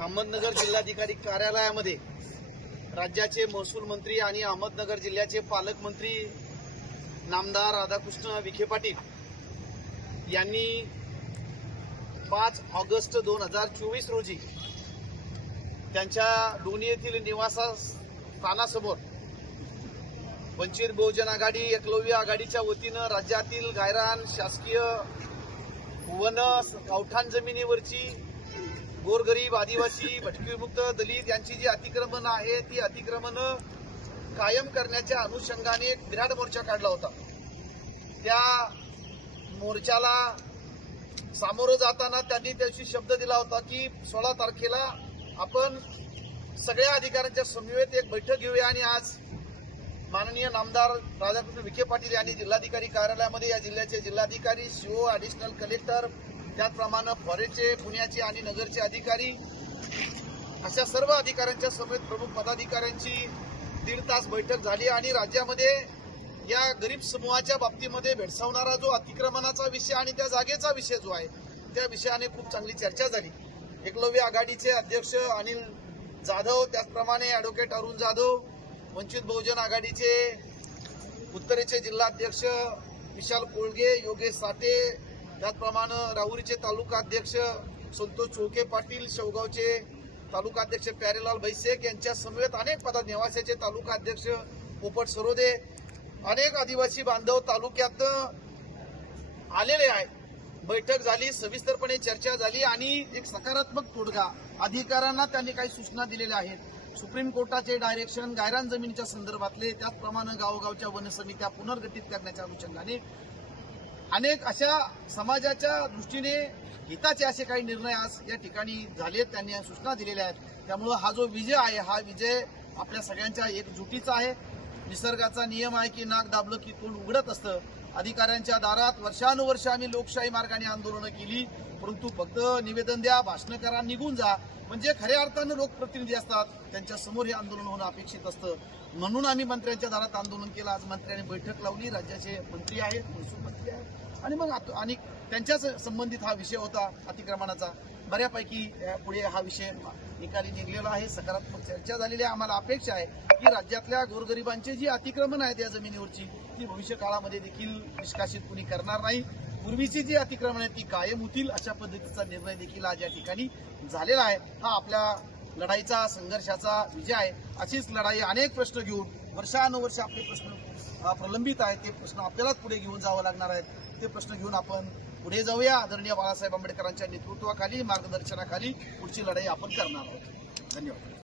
अहमदनगर जिल्हाधिकारी कार्यालयामध्ये राज्याचे महसूल मंत्री आणि अहमदनगर जिल्ह्याचे पालकमंत्री नामदार राधाकृष्ण विखे पाटील यांनी 5 ऑगस्ट 2024 रोजी त्यांच्या लोणी येथील निवासस्थानासमोर वंचित बहुजन आघाडी एकलव्य आघाडीच्या वतीनं राज्यातील गायरान शासकीय वन गावठाण जमिनीवरची गोरगरीब आदिवासी भटकीविमुक्त दलित यांची जी अतिक्रमण आहे ती अतिक्रमण कायम करण्याच्या अनुषंगाने एक विराट मोर्चा काढला होता। त्या मोर्चाला सामोरं जाताना त्यांनी त्याशी शब्द दिला होता की 16 तारखेला आपण सगळ्या अधिकाऱ्यांच्या समवेत एक बैठक घेऊया आणि आज माननीय नामदार राधाकृष्ण विखे पाटील यांनी जिल्हाधिकारी कार्यालयामध्ये या जिल्ह्याचे जिल्हाधिकारी सीओ ॲडिशनल कलेक्टर त्याचप्रमाणे फॉरेस्टचे पुण्याचे आणि नगरचे अधिकारी अशा सर्व अधिकाऱ्यांच्या समेत प्रमुख पदाधिकाऱ्यांची 1.5 तास बैठक झाली आणि राज्यामध्ये या गरीब समूहाच्या बाबतीमध्ये भेडसावणारा जो अतिक्रमणाचा विषय आणि त्या जागेचा विषय जो आहे त्या विषयाने खूप चांगली चर्चा झाली। एकलव्य आघाडीचे अध्यक्ष अनिल जाधव त्याचप्रमाणे ॲडव्होकेट अरुण जाधव, वंचित बहुजन आघाडीचे उत्तरेचे जिल्हाध्यक्ष विशाल कोळगे, योगेश साठे, त्याचप्रमाणे राहुरीचे तालुकाध्यक्ष संतोष चोळके पाटील, शेवगावचे तालुकाध्यक्ष प्यारेलाल बैसेक यांच्या समवेत अनेक निवासीचे तालुकाध्यक्ष पोपट सरोदे, अनेक आदिवासी बांधव तालुक्यात आलेले आहेत। बैठक झाली, सविस्तरपणे चर्चा झाली आणि एक सकारात्मक तोडगा अधिकाऱ्यांना त्यांनी काही सूचना दिलेल्या आहेत। सुप्रीम कोर्टाचे डायरेक्शन गायरान जमिनीच्या संदर्भातले त्याचप्रमाणे गावोगावच्या वनसमित्या पुनर्गठित करण्याच्या अनुषंगाने अनेक अशा समाजाच्या दृष्टीने हिताचे असे काही निर्णय आज या ठिकाणी झालेत, त्यांनी सूचना दिलेल्या आहेत। त्यामुळे हा जो विजय आहे हा विजय आपल्या सगळ्यांच्या एकजुटीचा आहे। निसर्गाचा नियम आहे की नाक दाबलं की तोंड उघडत असतं। अधिकाऱ्यांच्या दारात वर्षानुवर्ष आम्ही लोकशाही मार्गाने आंदोलनं केली, परंतु फक्त निवेदन द्या, भाषण करा, निघून जा, म्हणजे खऱ्या अर्थानं लोकप्रतिनिधी असतात त्यांच्या समोर हे आंदोलन होणं अपेक्षित असतं। म्हणून आम्ही मंत्र्यांच्या दारात आंदोलन केलं। आज मंत्र्यांनी बैठक लावली, राज्याचे मंत्री आहेत, महसूल मंत्री आहेत आणि मग आणि त्यांच्याच संबंधित हा विषय होता अतिक्रमणाचा। बऱ्यापैकी पुढे हा विषय निकाली निघलेला आहे, सकारात्मक चर्चा झालेली आहे। आम्हाला अपेक्षा आहे की राज्यातल्या गोरगरिबांची जी अतिक्रमण आहेत या जमिनीवरची ती भविष्य काळामध्ये देखील निष्कासित कुणी करणार नाही। पूर्वीची जी अतिक्रमण आहे ती कायम होतील अशा पद्धतीचा निर्णय देखील आज या ठिकाणी झालेला आहे। हा आपल्या लढाईचा संघर्षाचा विजय आहे। अशीच लढाई अनेक प्रश्न घेऊन वर्षानुवर्ष आपले प्रश्न प्रलंबित आहेत, ते प्रश्न आपल्यालाच पुढे घेऊन जावं लागणार आहेत। ते प्रश्न घेऊन आपण पुढे जाऊया। आदरणीय बाळासाहेब आंबेडकरांच्या नेतृत्वाखाली मार्गदर्शनाखाली पुढची लढाई आपण करणार आहोत। धन्यवाद।